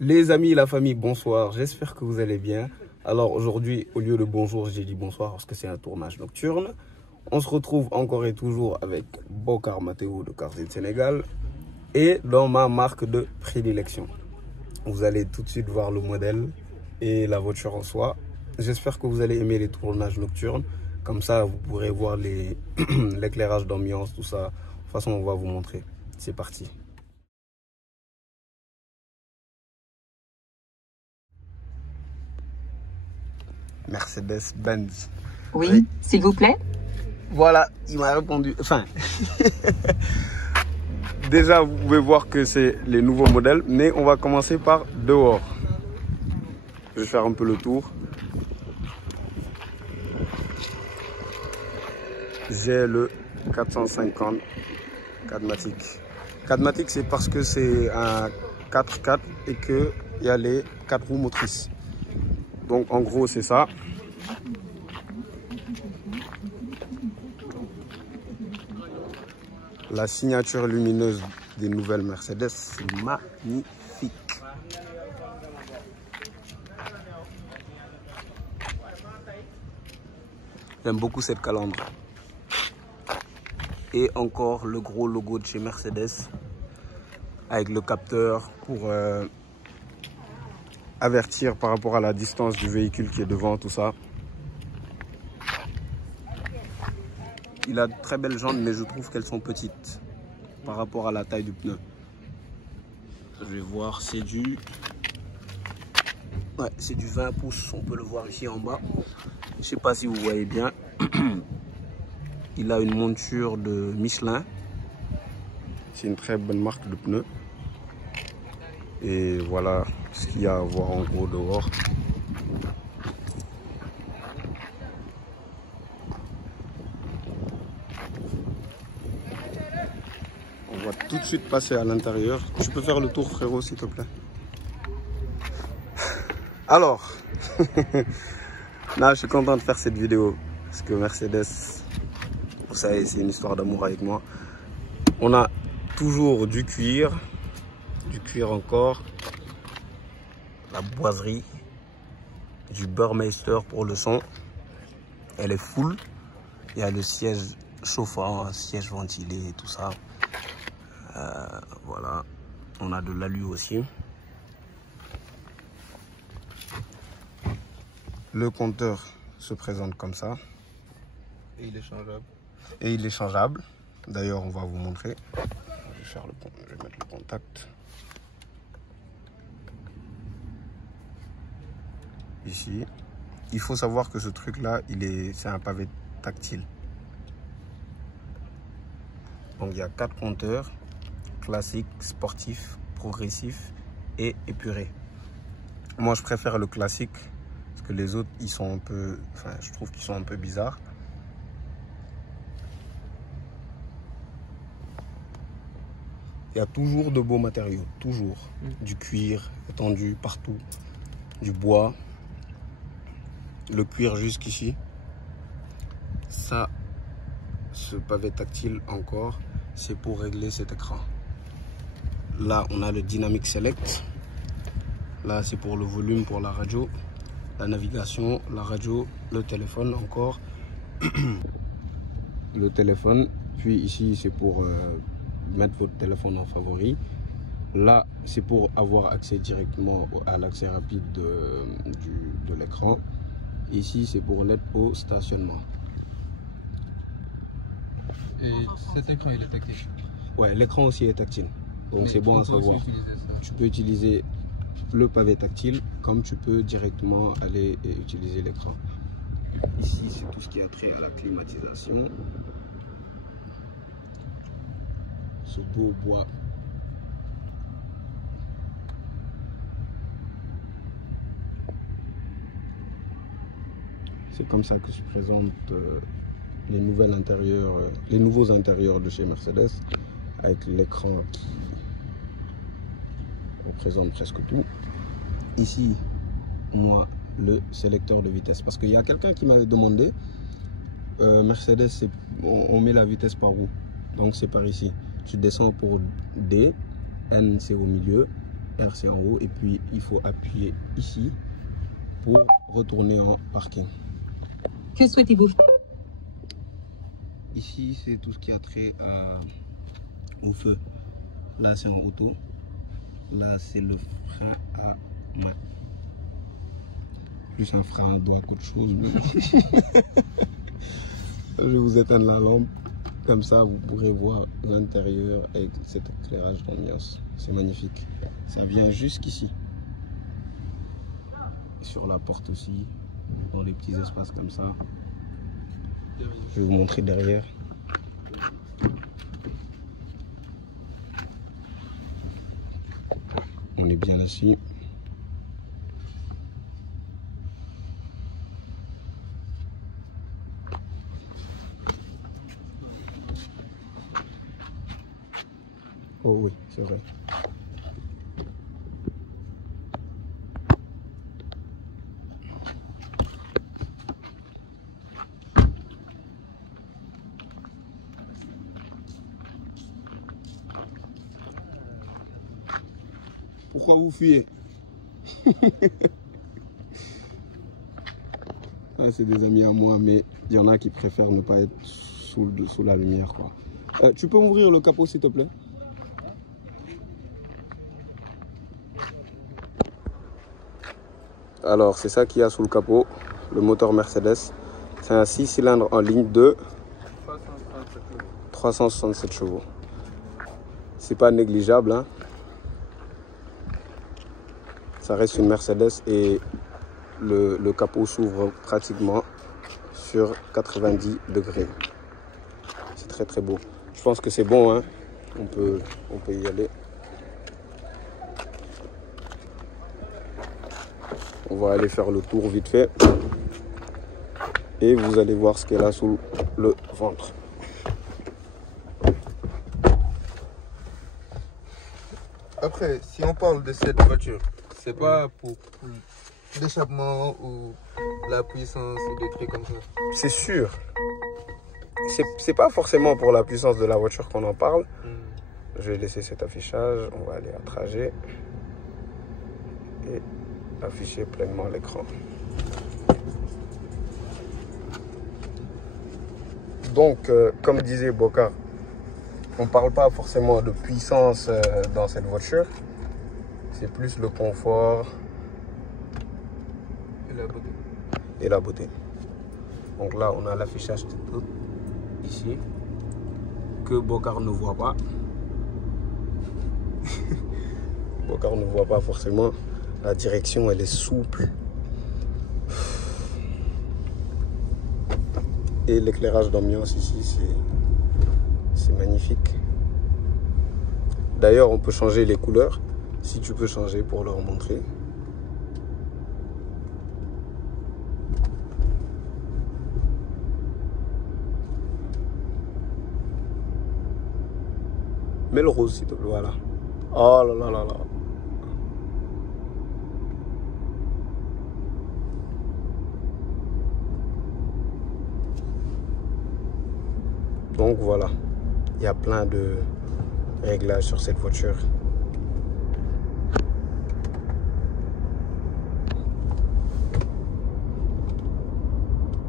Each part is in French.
Les amis, la famille, bonsoir. J'espère que vous allez bien. Alors aujourd'hui, au lieu de bonjour, j'ai dit bonsoir parce que c'est un tournage nocturne. On se retrouve encore et toujours avec Bokar Mathéo de Carzine Sénégal et dans ma marque de prédilection. Vous allez tout de suite voir le modèle et la voiture en soi. J'espère que vous allez aimer les tournages nocturnes. Comme ça, vous pourrez voir l'éclairage d'ambiance, tout ça. De toute façon, on va vous montrer. C'est parti. Mercedes-Benz. Oui, s'il vous plaît. Voilà, il m'a répondu. Enfin, déjà, vous pouvez voir que c'est les nouveaux modèles, mais on va commencer par dehors. Je vais faire un peu le tour. J'ai le 450 4MATIC. 4MATIC, c'est parce que c'est un 4x4 et qu'il y a les 4 roues motrices. Donc en gros, c'est ça. La signature lumineuse des nouvelles Mercedes, c'est magnifique. J'aime beaucoup cette calandre. Et encore le gros logo de chez Mercedes avec le capteur pour avertir par rapport à la distance du véhicule qui est devant, tout ça. Il a de très belles jantes, mais je trouve qu'elles sont petites par rapport à la taille du pneu. Je vais voir, c'est du 20 pouces, on peut le voir ici en bas. Je ne sais pas si vous voyez bien. Il a une monture de Michelin. C'est une très bonne marque de pneus. Et voilà ce qu'il y a à voir en gros dehors. On va tout de suite passer à l'intérieur. Tu peux faire le tour, frérot, s'il te plaît. Alors, là, je suis content de faire cette vidéo parce que Mercedes, vous savez, c'est une histoire d'amour avec moi. On a toujours du cuir encore, la boiserie, du Burmeister pour le son. Elle est full. Il y a le siège chauffant, siège ventilé, tout ça. Voilà, on a de l'alu aussi. Le compteur se présente comme ça. Et il est changeable. Et il est changeable. D'ailleurs, on va vous montrer. Je vais mettre le contact. Ici. Il faut savoir que ce truc-là, c'est un pavé tactile. Donc, il y a 4 compteurs. Classique, sportif, progressif et épuré. Moi, je préfère le classique. Parce que les autres, ils sont un peu... Enfin, je trouve qu'ils sont un peu bizarres. Il y a toujours de beaux matériaux, toujours. Du cuir étendu partout, du bois, le cuir jusqu'ici. Ça, ce pavé tactile encore, c'est pour régler cet écran. Là, on a le Dynamic Select. Là, c'est pour le volume, pour la radio, la navigation, la radio, le téléphone encore. Le téléphone, puis ici, c'est pour... mettre votre téléphone en favori. Là, c'est pour avoir accès directement à l'accès rapide de l'écran. Ici, c'est pour l'aide au stationnement. Et cet écran, il est tactile? Ouais, l'écran aussi est tactile. Donc c'est bon à savoir. Tu peux utiliser le pavé tactile comme tu peux directement aller et utiliser l'écran. Ici, c'est tout ce qui a trait à la climatisation. Ce beau bois. C'est comme ça que se présentent les nouveaux intérieurs de chez Mercedes, avec l'écran qui représente presque tout. Ici, moi, le sélecteur de vitesse. Parce qu'il y a quelqu'un qui m'avait demandé, Mercedes, on met la vitesse par où? Donc c'est par ici. Tu descends pour D, N c'est au milieu, E c'est au milieu, G c'est au milieu, A c'est au milieu. Et ici c'est au milieu. Donc c'est R c'est en haut et puis il faut appuyer ici pour retourner en parking. Que souhaitez-vous? Ici c'est tout ce qui a trait au feu. Là c'est en auto. Là c'est le frein à main. Plus un frein à doigt qu'autre chose. Je vais vous éteindre la lampe. Comme ça vous pourrez voir l'intérieur avec cet éclairage d'ambiance. C'est magnifique. Ça vient jusqu'ici. Sur la porte aussi. Dans les petits espaces comme ça. Je vais vous montrer derrière. On est bien assis. Oh oui, c'est vrai. Pourquoi vous fuyez? Ah, c'est des amis à moi, mais il y en a qui préfèrent ne pas être sous la lumière, quoi. Tu peux ouvrir le capot, s'il te plaît? Alors, c'est ça qu'il y a sous le capot, le moteur Mercedes. C'est un 6 cylindres en ligne de 367 chevaux. C'est pas négligeable, hein. Ça reste une Mercedes et le capot s'ouvre pratiquement sur 90 degrés. C'est très très beau. Je pense que c'est bon, hein. On peut y aller. On va aller faire le tour vite fait. Et vous allez voir ce qu'elle a sous le ventre. Après, si on parle de cette voiture, c'est pas pour l'échappement ou la puissance ou des trucs comme ça. C'est sûr. C'est pas forcément pour la puissance de la voiture qu'on en parle. Je vais laisser cet affichage. On va aller à trajet. Et afficher pleinement l'écran. Donc, comme disait Bokar, on ne parle pas forcément de puissance dans cette voiture. C'est plus le confort et la beauté. Donc là, on a l'affichage ici que Bokar ne voit pas. Bokar ne voit pas forcément. La direction, elle est souple. Et l'éclairage d'ambiance ici, c'est magnifique. D'ailleurs, on peut changer les couleurs. Si tu peux changer pour leur montrer. Mets le rose, s'il te plaît. Voilà. Oh là là là là. Donc voilà, il y a plein de réglages sur cette voiture.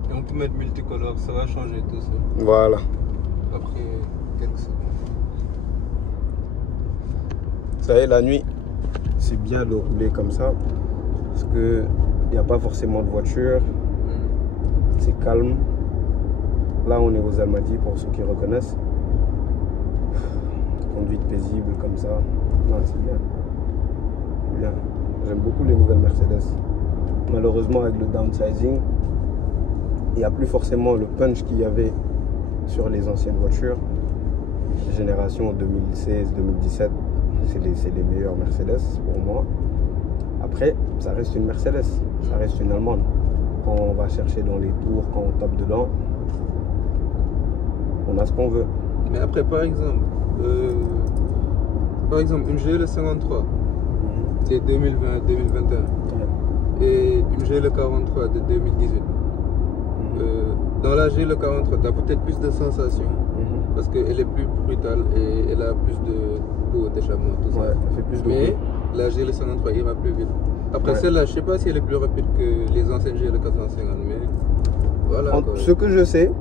Et on peut mettre multicolore, ça va changer tout ça. Voilà. Après quelques secondes. Vous savez, la nuit, c'est bien de rouler comme ça. Parce qu'il n'y a pas forcément de voiture. C'est calme. Là, on est aux Almadies pour ceux qui reconnaissent. Conduite paisible comme ça. Non, c'est bien. Bien. J'aime beaucoup les nouvelles Mercedes. Malheureusement, avec le downsizing, il n'y a plus forcément le punch qu'il y avait sur les anciennes voitures. Génération 2016-2017, c'est les meilleures Mercedes pour moi. Après, ça reste une Mercedes. Ça reste une Allemande. Quand on va chercher dans les tours, quand on tape dedans, on a ce qu'on veut. Mais après, par exemple, une GL53, c'est 2020-2021. Et une GL43 de 2018. Dans la GL43, tu as peut-être plus de sensations. Parce qu'elle est plus brutale et elle a plus de d'échappement, tout ça. Ouais, elle fait plus de Mais bruit. la GL153 ira plus vite. Après Ouais. celle-là, je sais pas si elle est plus rapide que les anciennes GL450, mais voilà. quoi. Ce que je sais,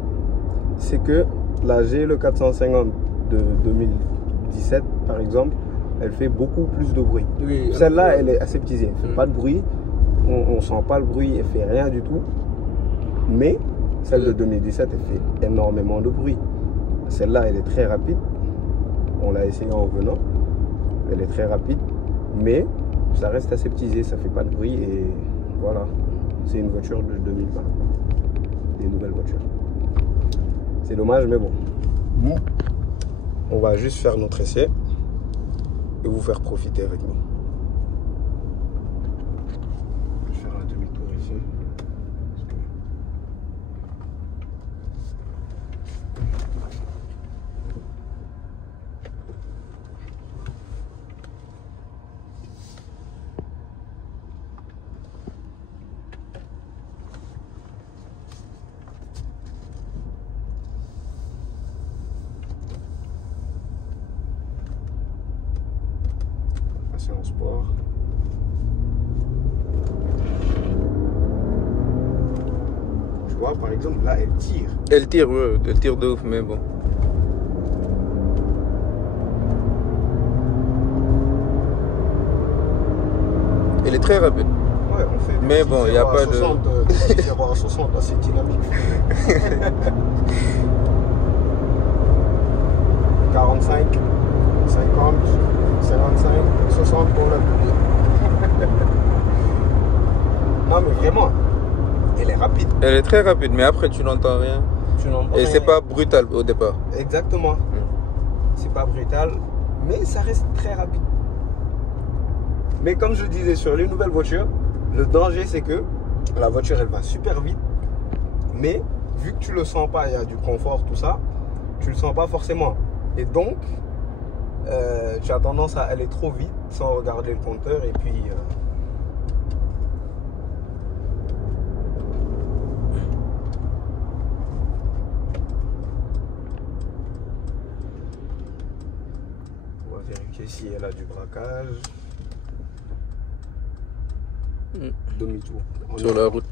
c'est que la GL 450 de 2017, par exemple, elle fait beaucoup plus de bruit. Oui, Celle-là, elle est aseptisée, elle fait Mm. pas de bruit, on sent pas le bruit, elle fait rien du tout. Mais celle de 2017, elle fait énormément de bruit. Celle-là, elle est très rapide. On l'a essayé en venant. Elle est très rapide, mais ça reste aseptisé, ça fait pas de bruit et voilà. C'est une voiture de 2020. Des nouvelles voitures. C'est dommage, mais bon. On va juste faire notre essai et vous faire profiter avec nous. Je vais faire un demi-tour ici. Passer en sport. Tu vois, par exemple, là, elle tire. Elle tire, ouais, elle tire de ouf, mais bon. Elle est très rapide. Ouais, on fait. Mais bon, y a pas de- 0 à 60, c'est dynamique. 45, 50, 55, 60 pour la pluie. Non, mais vraiment, elle est rapide. Elle est très rapide, mais après tu n'entends rien. Tu n'entends Et rien. c'est pas brutal au départ. Exactement. C'est pas brutal, mais ça reste très rapide. Mais comme je disais sur les nouvelles voitures, le danger c'est que la voiture elle va super vite, mais vu que tu le sens pas, il y a du confort, tout ça, tu le sens pas forcément. Et donc, tu as tendance à aller trop vite sans regarder le compteur et puis. On va vérifier si elle a du braquage. Demi-tour. On Sur est- la route.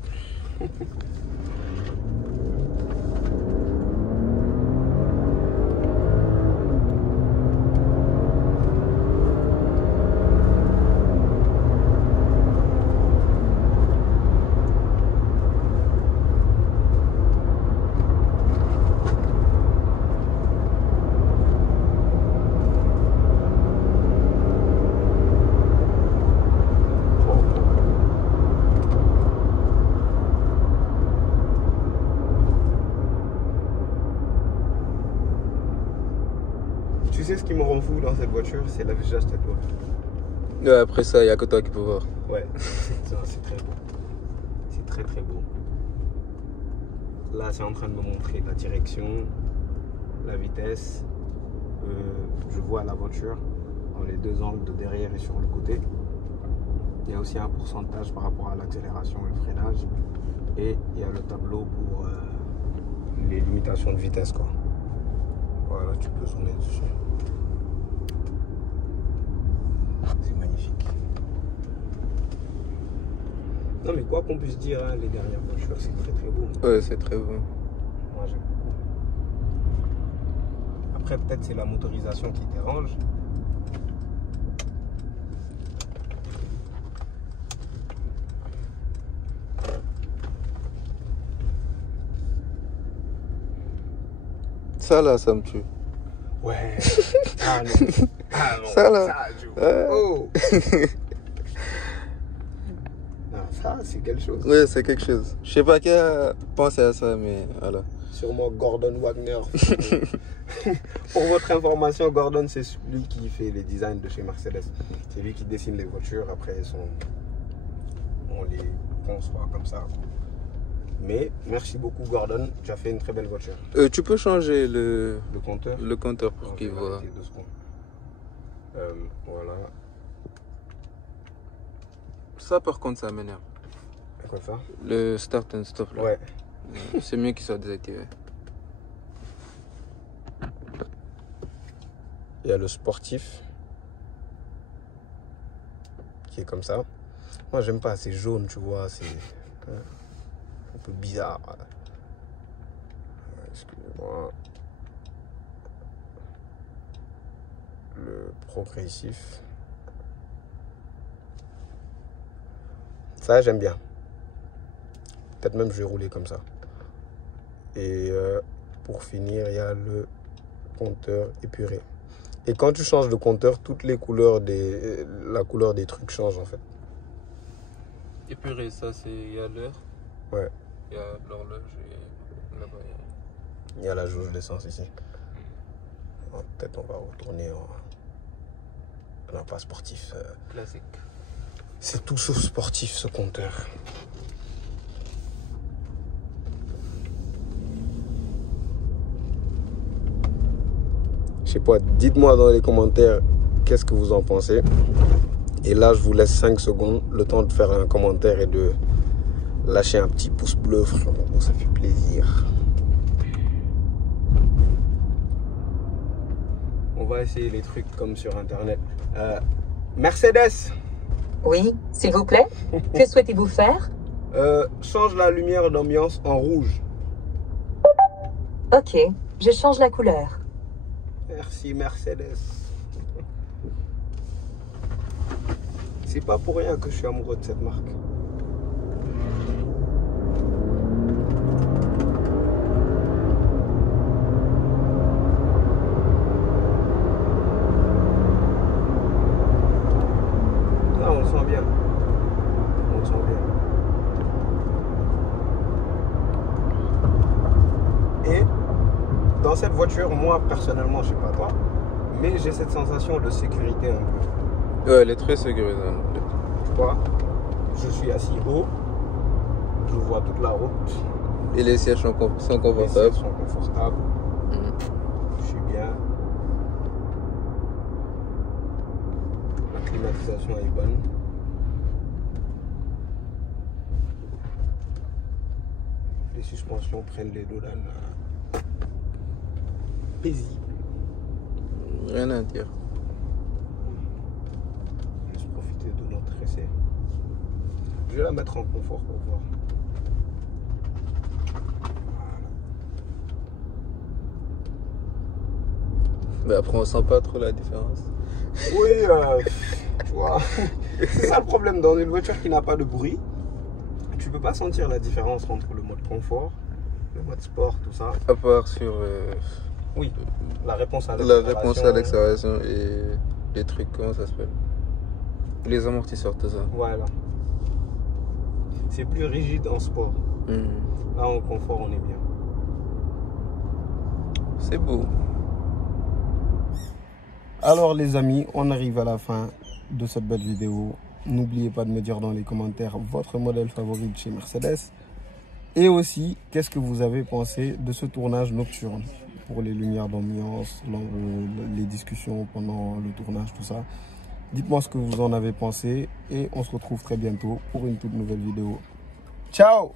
Tu sais ce qui me rend fou dans cette voiture, c'est l'affichage tête-haute. Ouais, après ça, il n'y a que toi qui peux voir. Ouais, c'est très beau. C'est très très beau. Là, c'est en train de me montrer la direction, la vitesse. Je vois la voiture dans les deux angles de derrière et sur le côté. Il y a aussi un pourcentage par rapport à l'accélération et le freinage. Et il y a le tableau pour les limitations de vitesse, quoi. Voilà, tu peux zoomer dessus. C'est magnifique. Non mais quoi qu'on puisse dire, hein, les dernières voitures, c'est très très beau. Ouais, c'est très beau. Moi j'aime beaucoup. Après peut-être c'est la motorisation qui dérange. Ça là, ça me tue. Ouais. Ah non. Ah non. Ça, là. je- Ouais. Oh. Non, ça c'est quelque chose. Ouais, c'est quelque chose. Je sais pas qui a pensé à ça, mais voilà. Sûrement Gordon Wagner. Pour votre information, Gordon c'est celui qui fait les designs de chez Mercedes. C'est lui qui dessine les voitures, après on les conçoit comme ça. Mais merci beaucoup Gordon, tu as fait une très belle voiture. Tu peux changer Le compteur le compteur pour Ok, qu'il on va voit. arrêter 2 secondes. Voilà. Ça, par contre, ça m'énerve. Quoi ça? Le start and stop là. Ouais. C'est mieux qu'il soit désactivé. Il y a le sportif. qui est comme ça. Moi, j'aime pas, c'est jaune, tu vois, c'est un peu bizarre. Excusez-moi. Le progressif. Ça, j'aime bien. Peut-être même je vais rouler comme ça. Et pour finir, il y a le compteur épuré. Et quand tu changes de compteur, toutes les couleurs la couleur des trucs change en fait. Épuré, ça c'est il y a l'heure. Ouais. Il y a l'horloge et là-bas. Il y a la jauge d'essence ici. Peut-être on va retourner en pas sportif. Classique. C'est tout sauf sportif ce compteur. Je sais pas, dites-moi dans les commentaires qu'est-ce que vous en pensez. Et là, je vous laisse 5 secondes, le temps de faire un commentaire et de lâcher un petit pouce bleu, frérot. Ça fait plaisir. On va essayer les trucs comme sur Internet. Mercedes. Oui, s'il vous plaît. Que souhaitez-vous faire? Change la lumière d'ambiance en rouge. Ok, je change la couleur. Merci Mercedes. C'est pas pour rien que je suis amoureux de cette marque. Là, on le sent bien. On le sent bien. Et dans cette voiture, moi personnellement, je sais pas toi, mais j'ai cette sensation de sécurité un peu. Ouais, elle est très sécurisante. Tu vois, je suis assis haut, je vois toute la route. Et les sièges sont Les confortables. sièges sont confortables. Je suis bien. La climatisation est bonne. Les suspensions prennent les dodanes paisibles. Rien à dire. Juste profiter de notre essai. Je vais la mettre en confort pour voir. Mais après, on sent pas trop la différence. Oui, tu vois, c'est ça le problème dans une voiture qui n'a pas de bruit. Tu peux pas sentir la différence entre le mode confort, le mode sport, tout ça. À part sur Oui, la réponse à la réponse à l'accélération et les trucs, comment ça s'appelle? Les amortisseurs, tout ça. Voilà. C'est plus rigide en sport. Là, en confort, on est bien. C'est beau. Alors les amis, on arrive à la fin de cette belle vidéo. N'oubliez pas de me dire dans les commentaires votre modèle favori de chez Mercedes. Et aussi, qu'est-ce que vous avez pensé de ce tournage nocturne pour les lumières d'ambiance, les discussions pendant le tournage, tout ça. Dites-moi ce que vous en avez pensé et on se retrouve très bientôt pour une toute nouvelle vidéo. Ciao!